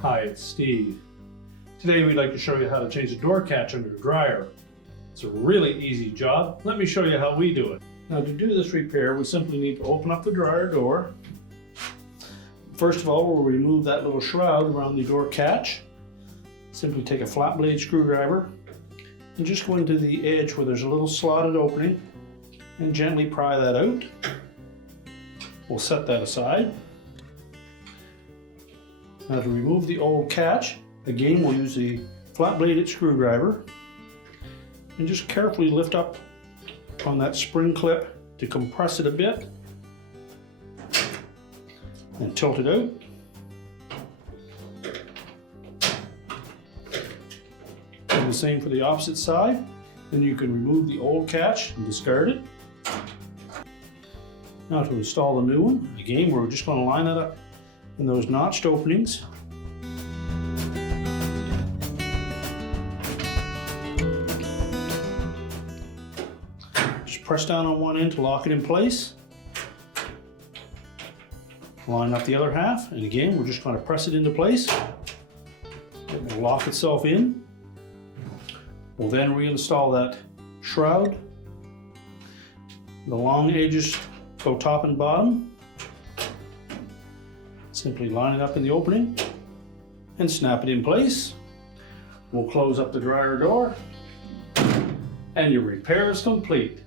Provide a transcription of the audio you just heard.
Hi, it's Steve. Today we'd like to show you how to change the door catch on your dryer. It's a really easy job. Let me show you how we do it. Now, to do this repair, we simply need to open up the dryer door. First of all, we'll remove that little shroud around the door catch. Simply take a flat blade screwdriver and just go into the edge where there's a little slotted opening and gently pry that out. We'll set that aside. Now, to remove the old catch, again we'll use the flat bladed screwdriver and just carefully lift up on that spring clip to compress it a bit and tilt it out. Do the same for the opposite side. Then you can remove the old catch and discard it. Now, to install the new one, again we're just going to line it up in those notched openings. Just press down on one end to lock it in place. Line up the other half, and again we're just going to press it into place. It will lock itself in. We'll then reinstall that shroud. The long edges go top and bottom. Simply line it up in the opening and snap it in place. We'll close up the dryer door and your repair is complete.